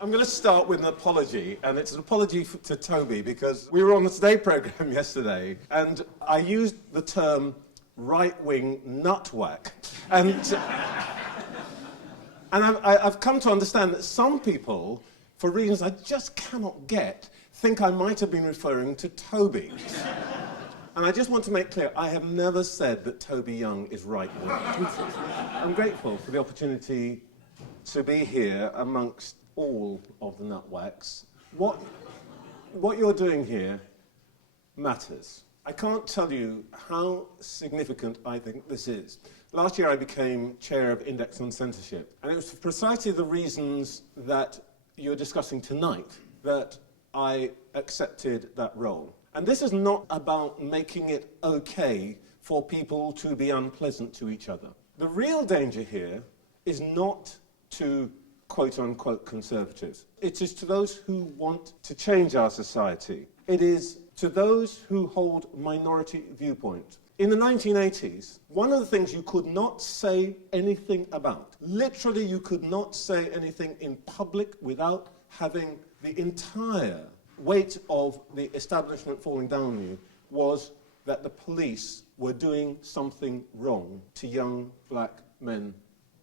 I'm going to start with an apology, and it's an apology to Toby, because we were on the Today programme yesterday, and I used the term right-wing nutwhack. And I've come to understand that some people, for reasons I just cannot get, think I might have been referring to Toby. And I just want to make clear, I have never said that Toby Young is right-wing. I'm grateful for the opportunity to be here amongst all of the nutwhacks. What you're doing here matters. I can't tell you how significant I think this is. Last year I became chair of Index on Censorship, and it was for precisely the reasons that you're discussing tonight that I accepted that role. And this is not about making it okay for people to be unpleasant to each other. The real danger here is not to quote-unquote conservatives. It is to those who want to change our society. It is to those who hold minority viewpoint. In the 1980s, one of the things you could not say anything about, literally you could not say anything in public without having the entire weight of the establishment falling down on you, was that the police were doing something wrong to young black men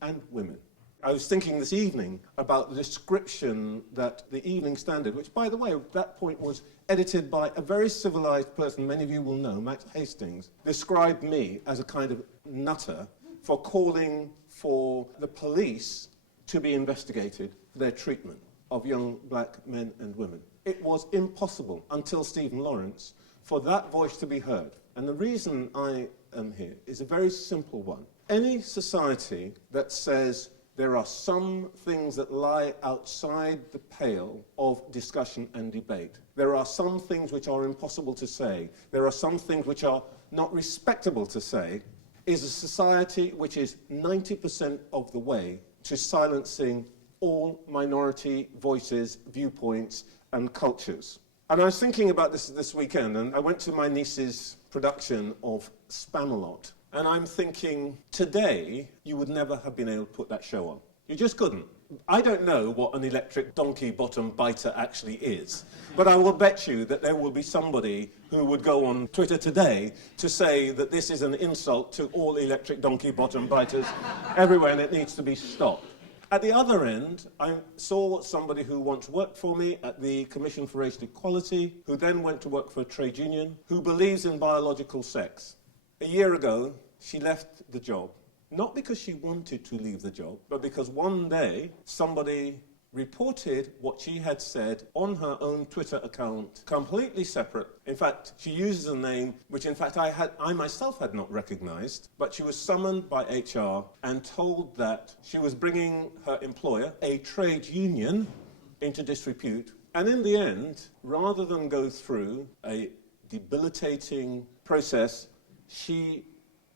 and women. I was thinking this evening about the description that the Evening Standard, which, by the way, at that point was edited by a very civilized person many of you will know, Max Hastings, described me as a kind of nutter for calling for the police to be investigated for their treatment of young black men and women. It was impossible until Stephen Lawrence for that voice to be heard. And the reason I am here is a very simple one. Any society that says there are some things that lie outside the pale of discussion and debate. There are some things which are impossible to say. There are some things which are not respectable to say, is a society which is 90% of the way to silencing all minority voices, viewpoints, and cultures. And I was thinking about this weekend, and I went to my niece's production of Spamalot. And I'm thinking, today, you would never have been able to put that show on. You just couldn't. I don't know what an electric donkey bottom biter actually is, but I will bet you that there will be somebody who would go on Twitter today to say that this is an insult to all electric donkey bottom biters everywhere and it needs to be stopped. At the other end, I saw somebody who once worked for me at the Commission for Racial Equality, who then went to work for a trade union, who believes in biological sex. A year ago, she left the job, not because she wanted to leave the job, but because one day somebody reported what she had said on her own Twitter account, completely separate. In fact, she uses a name which in fact I myself had not recognized, but she was summoned by HR and told that she was bringing her employer, a trade union, into disrepute. And in the end, rather than go through a debilitating process, she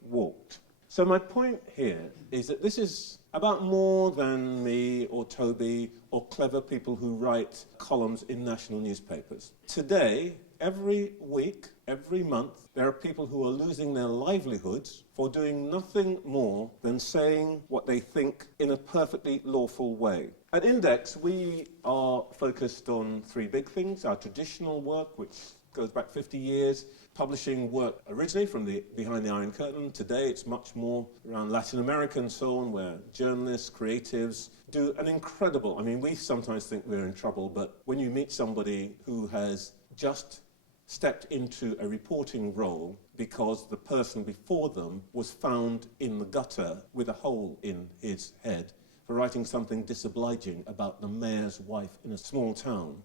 walked. So my point here is that this is about more than me or Toby or clever people who write columns in national newspapers. Today, every week, every month, there are people who are losing their livelihoods for doing nothing more than saying what they think in a perfectly lawful way. At Index, we are focused on three big things: our traditional work, which goes back 50 years, publishing work originally from behind the Iron Curtain. Today it's much more around Latin America and so on, where journalists, creatives do an incredible, I mean, we sometimes think we're in trouble, but when you meet somebody who has just stepped into a reporting role because the person before them was found in the gutter with a hole in his head for writing something disobliging about the mayor's wife in a small town,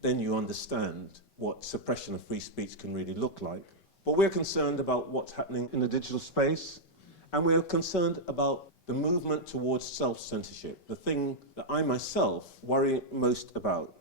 then you understand what suppression of free speech can really look like. But we're concerned about what's happening in the digital space, and we're concerned about the movement towards self-censorship, the thing that I myself worry most about.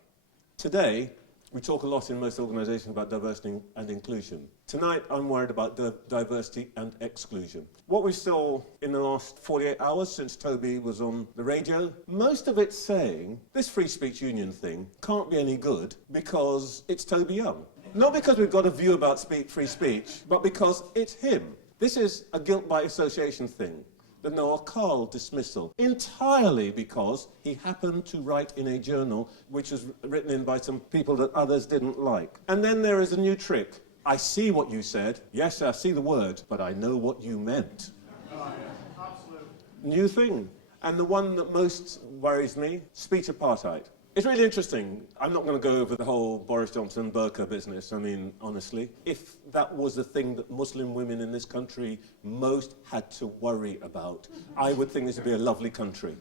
Today, we talk a lot in most organizations about diversity and inclusion. Tonight, I'm worried about diversity and exclusion. What we saw in the last 48 hours since Toby was on the radio, most of it's saying this free speech union thing can't be any good because it's Toby Young. Not because we've got a view about free speech, but because it's him. This is a guilt by association thing. the Noah Carl dismissal, entirely because he happened to write in a journal which was written in by some people that others didn't like. And then there is a new trick. I see what you said. Yes, I see the word, but I know what you meant. Oh, yeah. Absolutely. New thing. And the one that most worries me, speech apartheid. It's really interesting. I'm not going to go over the whole Boris Johnson burqa business. I mean, honestly, if that was the thing that Muslim women in this country most had to worry about, I would think this would be a lovely country,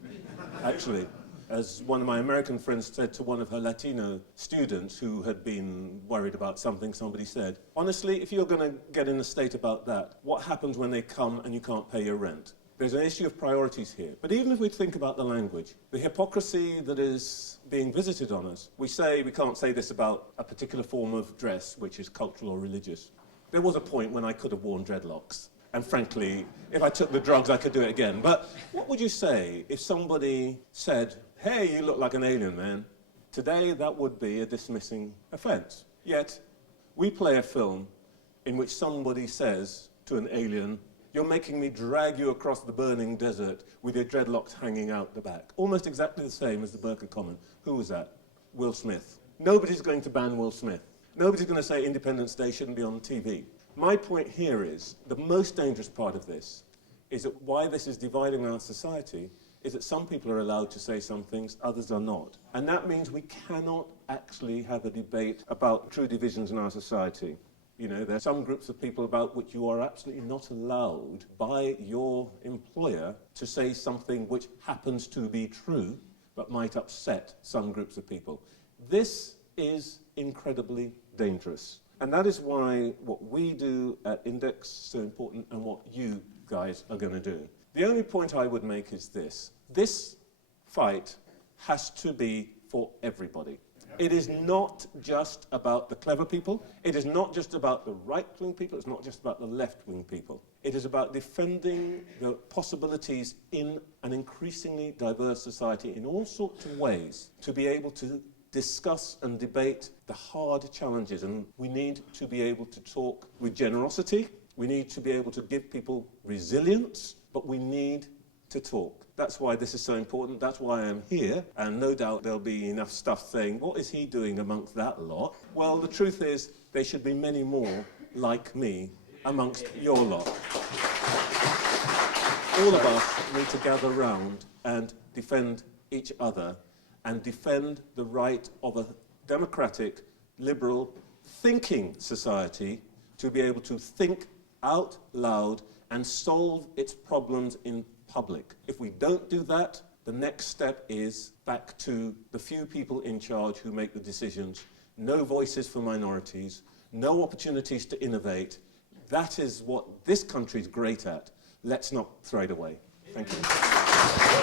actually. As one of my American friends said to one of her Latino students who had been worried about something somebody said, honestly, if you're going to get in a state about that, what happens when they come and you can't pay your rent? There's an issue of priorities here. But even if we think about the language, the hypocrisy that is being visited on us, we say we can't say this about a particular form of dress, which is cultural or religious. There was a point when I could have worn dreadlocks. And frankly, if I took the drugs, I could do it again. But what would you say if somebody said, hey, you look like an alien, man? Today, that would be a dismissing offense. Yet, we play a film in which somebody says to an alien, you're making me drag you across the burning desert with your dreadlocks hanging out the back. Almost exactly the same as the burqa comment. Who was that? Will Smith. Nobody's going to ban Will Smith. Nobody's going to say Independence Day shouldn't be on TV. My point here is, the most dangerous part of this is that why this is dividing our society is that some people are allowed to say some things, others are not. And that means we cannot actually have a debate about true divisions in our society. You know, there are some groups of people about which you are absolutely not allowed by your employer to say something which happens to be true, but might upset some groups of people. This is incredibly dangerous. And that is why what we do at Index is so important and what you guys are going to do. The only point I would make is this. This fight has to be for everybody. It is not just about the clever people. It is not just about the right-wing people. It's not just about the left-wing people. It is about defending the possibilities in an increasingly diverse society in all sorts of ways to be able to discuss and debate the hard challenges. And we need to be able to talk with generosity. We need to be able to give people resilience, but we need to talk. That's why this is so important. That's why I'm here. And no doubt there'll be enough stuff saying, what is he doing amongst that lot? Well, the truth is, there should be many more like me amongst your lot. All of us need to gather round and defend each other and defend the right of a democratic, liberal, thinking society to be able to think out loud and solve its problems in public. If we don't do that, the next step is back to the few people in charge who make the decisions. No voices for minorities, no opportunities to innovate. That is what this country is great at. Let's not throw it away. Thank you.